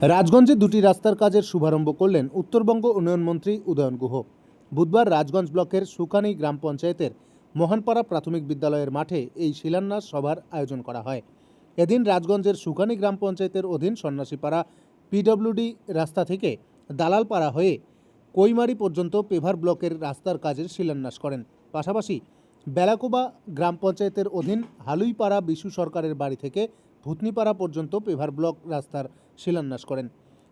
রাজগঞ্জে দুটি রাস্তার কাজের শুভারম্ভ করলেন উত্তরবঙ্গ উন্নয়ন মন্ত্রী উদয়ন গুহ। বুধবার রাজগঞ্জ ব্লকের সুকানি গ্রাম পঞ্চায়েতের মহানপাড়া প্রাথমিক বিদ্যালয়ের মাঠে এই শিলান্যাস সভার আয়োজন করা হয়। এদিন রাজগঞ্জের সুকানি গ্রাম পঞ্চায়েতের অধীন সন্ন্যাসীপাড়া পিডব্লিউডি রাস্তা থেকে দালালপাড়া হয়ে কৈমারি পর্যন্ত পেভার ব্লকের রাস্তার কাজের শিলান্যাস করেন। পাশাপাশি বেলাকোবা গ্রাম পঞ্চায়েতের অধীন হালুইপাড়া বিশু সরকারের বাড়ি থেকে ভূতনিপাড়া পর্যন্ত পেভার ব্লক রাস্তার শিলান্যাস করেন।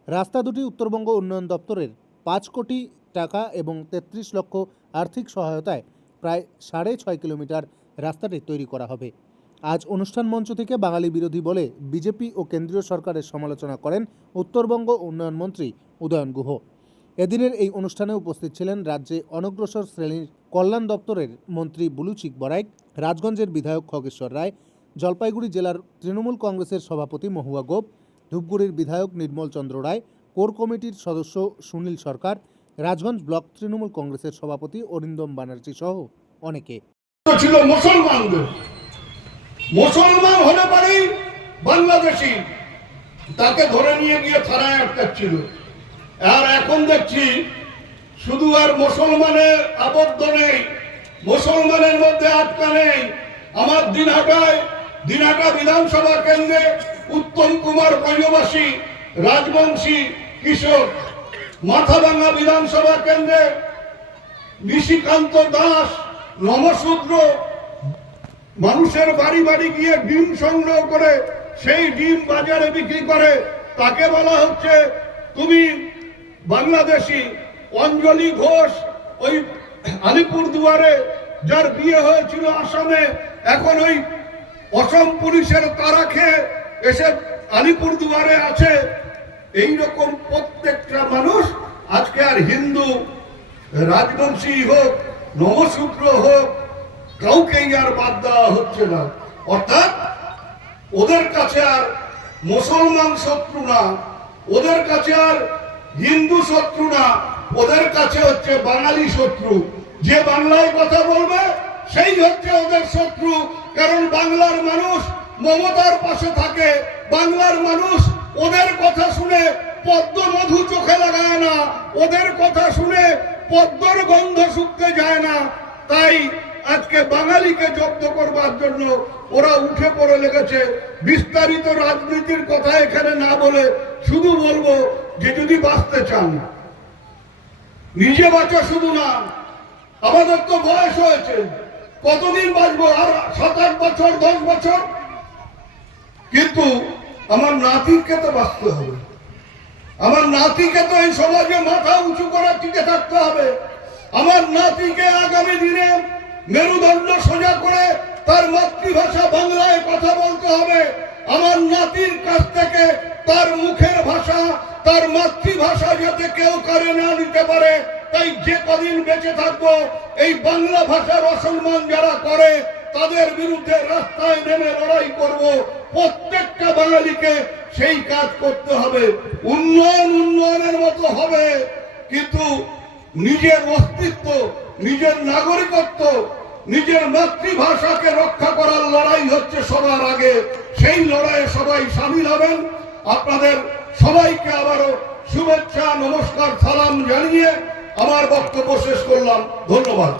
রাস্তা দুটি উত্তরবঙ্গ উন্নয়ন দপ্তরের 5 কোটি টাকা এবং 33 লক্ষ আর্থিক সহায়তায় প্রায় 6.5 কিলোমিটার রাস্তাটি তৈরি করা হবে। আজ অনুষ্ঠান মঞ্চ থেকে বাঙালি বিরোধী বলে বিজেপি ও কেন্দ্রীয় সরকারের সমালোচনা করেন উত্তরবঙ্গ উন্নয়ন মন্ত্রী উদয়ন গুহ। এদিনের এই অনুষ্ঠানে উপস্থিত ছিলেন রাজ্যে অনগ্রসর শ্রেণীর কল্যাণ দপ্তরের মন্ত্রী বুলুচিক বরাইক, রাজগঞ্জের বিধায়ক খগেশ্বর রায়, জলপাইগুড়ি জেলার তৃণমূল কংগ্রেসের সভাপতি মহুয়া গোপ, ধূপগুড়ির বিধায়ক নির্মল চন্দ্র রায়, কোর কমিটির সদস্য সুনীল সরকার, রাজগঞ্জ ব্লক তৃণমূল কংগ্রেসের সভাপতি অরিন্দম ব্যানার্জি সহ অনেকে। ছিল মুসলমান হলে পারেই বাংলাদেশি, তাকে ধরে নিয়ে গিয়ে থানায় আটকাচ্ছিল। আর এখন দেখছি শুধু আর মুসলমানের আবদ্ধ নেই, মুসলমানের মধ্যে আটকা নেই। আমার দিনহাটা বিধানসভা কেন্দ্রে উত্তম কুমার বৈরবাসী, রাজবংশী কিশোর, মাথাভাঙা বিধানসভা কেন্দ্রে নিশিকান্ত দাস, নমশূদ্র, মানুষের বাড়ি বাড়ি গিয়ে ডিম সংগ্রহ করে সেই ডিম বাজারে বিক্রি করে। তাকে বলা হচ্ছে তুমি বাংলাদেশি। অঞ্জলি ঘোষ ওই আলিপুরদুয়ারে, যার বিয়ে হয়েছিল আসামে, এখন ওই অসম পুলিশের তারা খেয়ে এসে আলিপুরদুয়ারে আছে। এইরকম প্রত্যেকটা মানুষ আজকে আর হিন্দু, রাজবংশী হোক, নমশূদ্র হোক, কাউকেই আর বাদ দেওয়া হচ্ছে না। অর্থাৎ ওদের কাছে আর মুসলমান শত্রু না, ওদের কাছে আর হিন্দু শত্রু না, ওদের কাছে হচ্ছে বাঙালি শত্রু। যে বাংলায় কথা বলবে সেই হচ্ছে ওদের শত্রু। কারণ বাংলার মানুষ মমতার পাশে থাকে, বাংলার মানুষ ওদের কথা শুনে পদ্ম মধু চোখে লাগায় না, ওদের কথা শুনে পদ্মর গন্ধ শুকতে যায় না। তাই আজকে বাঙালিকে জব্দ করবার জন্য ওরা উঠে পড়ে লেগেছে। বিস্তারিত রাজনীতির কথা এখানে না বলে শুধু বলবো যে যদি বাঁচতে চান, নিজে বাঁচা শুধু না, আমাদের তো বয়স হয়েছে, কতদিন বাঁচবো? আর 7-8 বছর, 10 বছর। কিন্তু আমার নাতিকে তো বাঁচতে হবে, আমার নাতিকে তো এই সমাজে মাথা উঁচু করে টিকে থাকতে হবে। আমার নাতিকে আগামী দিনে মেরুদণ্ড সোজা করে তার মাতৃভাষা বাংলায় কথা বলতে হবে। আমার নাতির কাছ থেকে তার মুখের ভাষা, তার মাতৃভাষা যাতে কেউ কারে না নিতে পারে। তাই যে কদিন বেঁচে থাকবো এই বাংলা ভাষার অসম্মান যারা করে তাদের বিরুদ্ধে রাস্তায় নেমে লড়াই করব। প্রত্যেকটা বাঙালিকে সেই কাজ করতে হবে। উন্নয়নের মতো হবে, কিন্তু নিজের অস্তিত্ব, নিজের নাগরিকত্ব, নিজের মাতৃভাষাকে রক্ষা করার লড়াই হচ্ছে সবার আগে। সেই লড়াইয়ে সবাই সামিল হবেন। আপনাদের সবাইকে আবারও শুভেচ্ছা, নমস্কার, সালাম জানিয়ে আমার বক্তব্য শেষ করলাম। ধন্যবাদ।